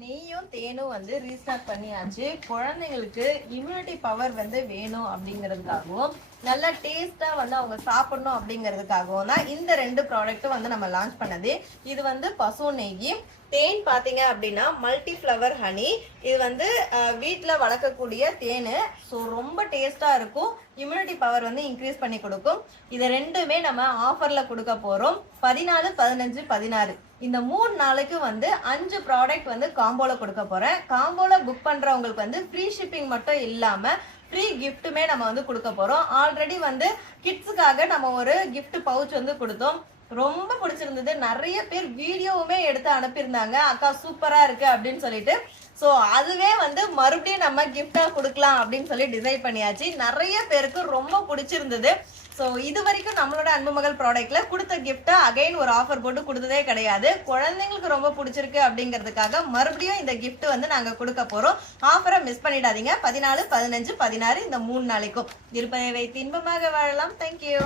நெய்யும் தேனும் வந்து ரீஸ்டார்ட் பண்ணியாச்சு. குழந்தைங்களுக்கு இம்யூனிட்டி பவர் வந்து வேணும் அப்படிங்கிறதுக்காகவும் நல்லா டேஸ்டா வந்து அவங்க சாப்பிடணும் அப்படிங்கிறதுக்காகவும் தான் இந்த 2 ப்ராடக்ட்டும் வந்து நம்ம லான்ச் பண்ணது. இது வந்து பசு நெய். தேன் பாத்தீங்க அப்படின்னா மல்டி ஃப்ளவர் ஹனி. இது வந்து வீட்டில் வளர்க்கக்கூடிய தேன். ஸோ ரொம்ப டேஸ்டா இருக்கும். இம்யூனிட்டி பவர் வந்து இன்க்ரீஸ் பண்ணி கொடுக்கும். இது ரெண்டுமே நம்ம ஆஃபர்ல கொடுக்க போறோம். 14, 15, 16 இந்த 3 நாளைக்கு வந்து 5 ப்ராடக்ட் வந்து காம்போல கொடுக்க போறேன். காம்போல புக் பண்றவங்களுக்கு வந்து ஃப்ரீ ஷிப்பிங் மட்டும் இல்லாம ஃப்ரீ கிஃப்ட்டுமே நம்ம வந்து கொடுக்க போறோம். ஆல்ரெடி வந்து கிட்ஸுக்காக நம்ம ஒரு கிஃப்ட் பவுச் வந்து கொடுத்தோம். ரொம்ப பிடிச்சிருந்தது. நிறைய பேர் வீடியோவுமே எடுத்து அனுப்பியிருந்தாங்க, அக்கா சூப்பரா இருக்கு அப்படின்னு சொல்லிட்டு. ஸோ அதுவே வந்து மறுபடியும் நம்ம கிஃப்டா கொடுக்கலாம் அப்படின்னு சொல்லி டிசைட் பண்ணியாச்சு. நிறைய பேருக்கு ரொம்ப பிடிச்சிருந்தது. ஸோ இது வரைக்கும் நம்மளோட அன்பு மகள் ப்ராடக்ட்ல கொடுத்த கிஃப்டை அகைன் ஒரு ஆஃபர் போட்டு கொடுத்ததே கிடையாது. குழந்தைங்களுக்கு ரொம்ப பிடிச்சிருக்கு அப்படிங்கிறதுக்காக மறுபடியும் இந்த கிஃப்ட் வந்து நாங்க கொடுக்க போறோம். ஆஃபரை மிஸ் பண்ணிடாதீங்க. 14, 15, 16 இந்த 3 நாளைக்கும். இருப்பதை வைத்து இன்பமாக வாழலாம். தேங்க்யூ.